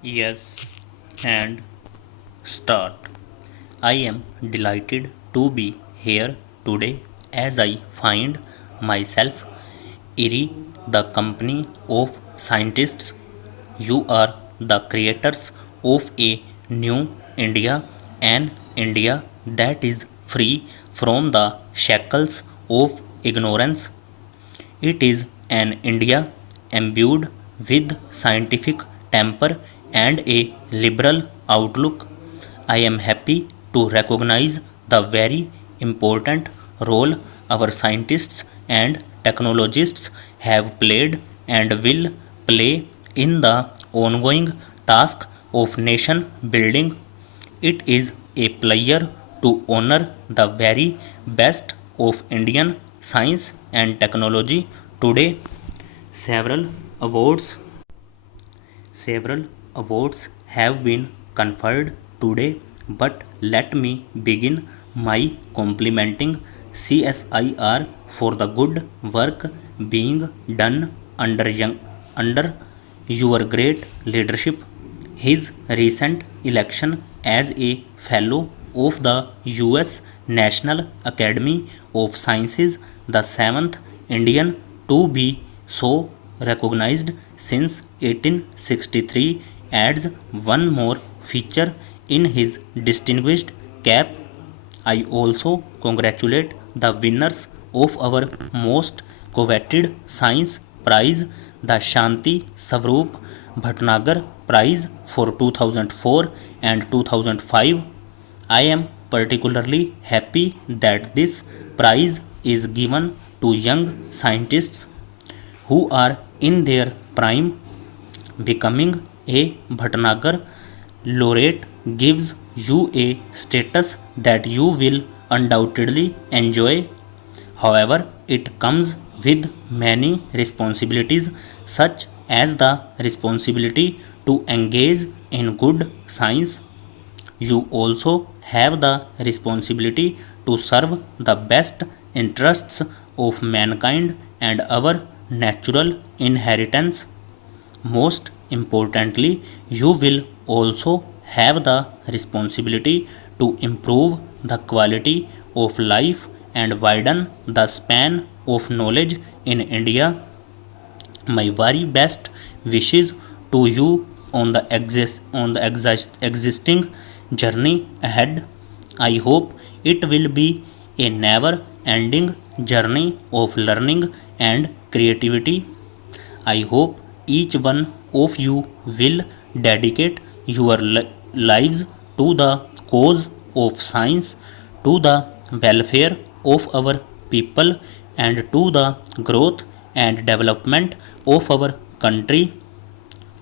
Yes, and start. I am delighted to be here today as I find myself eerie the company of scientists. You are the creators of a new India, an India that is free from the shackles of ignorance. It is an India imbued with scientific temper and a liberal outlook. I am happy to recognize the very important role our scientists and technologists have played and will play in the ongoing task of nation building. It is a pleasure to honor the very best of Indian science and technology today. Several awards Several awards have been conferred today, but let me begin my complimenting CSIR for the good work being done under your great leadership. His recent election as a fellow of the US National Academy of Sciences, the seventh Indian to be so recognized since 1863, adds one more feature in his distinguished cap. I also congratulate the winners of our most coveted science prize, the Shanti Swaroop Bhatnagar Prize for 2004 and 2005. I am particularly happy that this prize is given to young scientists who are in their prime. Becoming a Bhatnagar laureate gives you a status that you will undoubtedly enjoy. However, it comes with many responsibilities, such as the responsibility to engage in good science. You also have the responsibility to serve the best interests of mankind and our natural inheritance. Most importantly, you will also have the responsibility to improve the quality of life and widen the span of knowledge in India. My very best wishes to you on the existing journey ahead. I hope it will be a never ending journey of learning and creativity. I hope each one of you will dedicate your lives to the cause of science, to the welfare of our people, and to the growth and development of our country.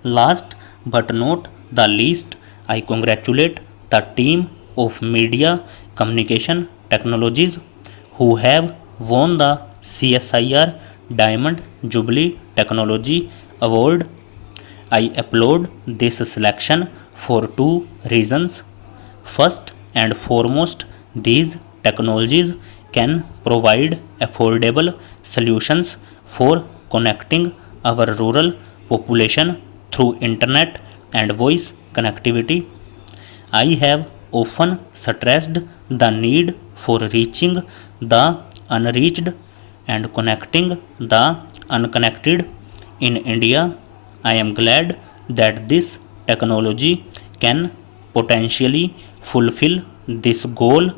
Last but not the least, I congratulate the team of Media Communication Technologies who have won the CSIR Diamond Jubilee Technology Award. I applaud this selection for two reasons. First and foremost, these technologies can provide affordable solutions for connecting our rural population through internet and voice connectivity. I have often stressed the need for reaching the unreached and connecting the unconnected in India. I am glad that this technology can potentially fulfill this goal.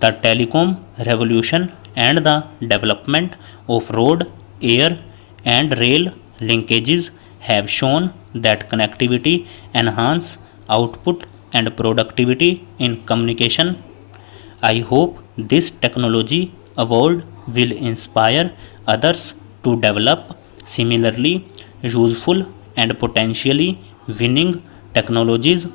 The telecom revolution and the development of road, air, and rail linkages have shown that connectivity enhances output and productivity in communication. I hope this technology award will inspire others to develop similarly useful and potentially winning technologies.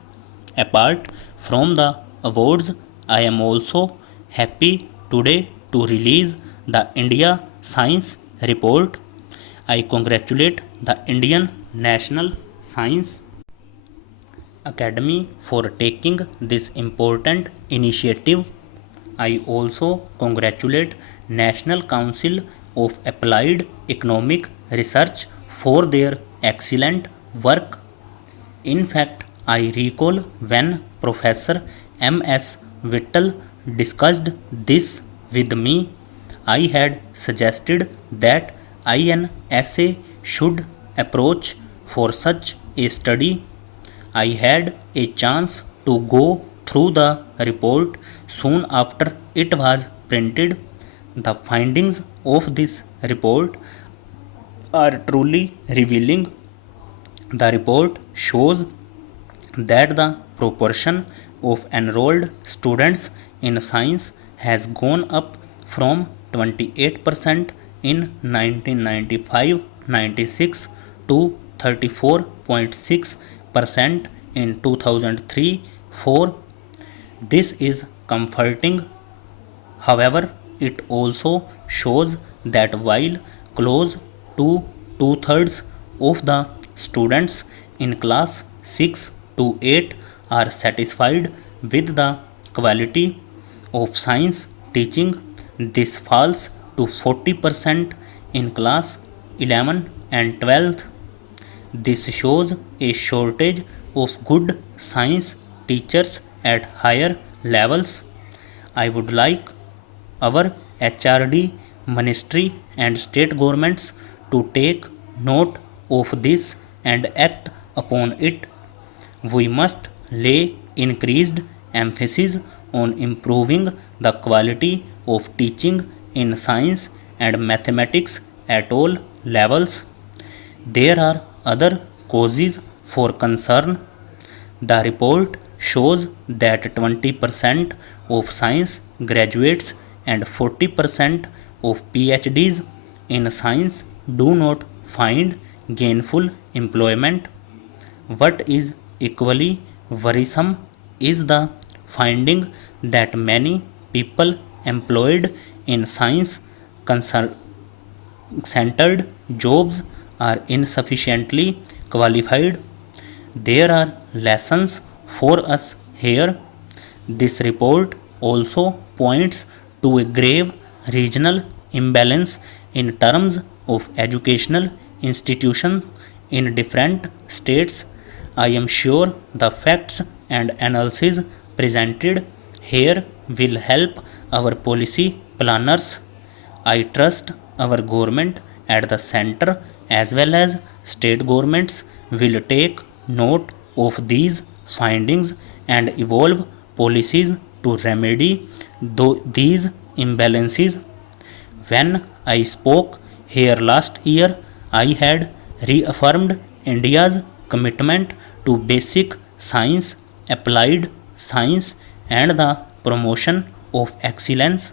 Apart from the awards, I am also happy today to release the India Science Report. I congratulate the Indian National Science Academy for taking this important initiative. I also congratulate National Council of Applied Economic Research for their excellent work. In fact, I recall when Professor M.S. Whittle discussed this with me, I had suggested that INSA should approach for such a study. I had a chance to go through the report soon after it was printed. The findings of this report are truly revealing. The report shows that the proportion of enrolled students in science has gone up from 28% in 1995-96 to 34.6% in 2003-4. This is comforting. However, it also shows that while close to two-thirds of the students in class 6 to 8 are satisfied with the quality of science teaching, this falls to 40% in class 11 and 12th. This shows a shortage of good science teachers at higher levels. I would like our HRD ministry and state governments to take note of this and act upon it. We must lay increased emphasis on improving the quality of teaching in science and mathematics at all levels. There are other causes for concern. The report shows that 20% of science graduates and 40% of PhDs in science do not find gainful employment. What is equally worrisome is the finding that many people employed in science centered jobs are insufficiently qualified. There are lessons for us here. This report also points to a grave regional imbalance in terms of educational institutions in different states. I am sure the facts and analysis presented here will help our policy planners. I trust our government at the center as well as state governments will take note of these findings and evolve policies to remedy these imbalances. When I spoke here last year, I had reaffirmed India's commitment to basic science, applied science, and the promotion of excellence.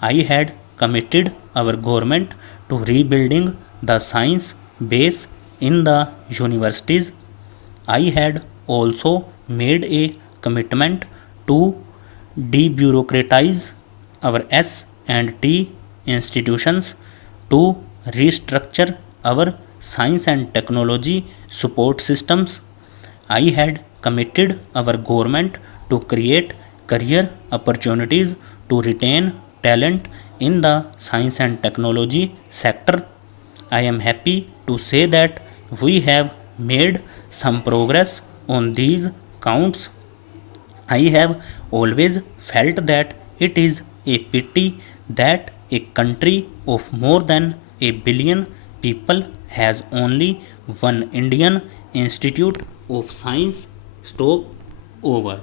I had committed our government to rebuilding the science base in the universities. I had also made a commitment to debureaucratize our S&T institutions, to restructure our science and technology support systems. I had committed our government to create career opportunities to retain talent in the science and technology sector. I am happy to say that we have made some progress on these counts. I have always felt that it is a pity that a country of more than a billion people has only one Indian Institute of Science. Stop over.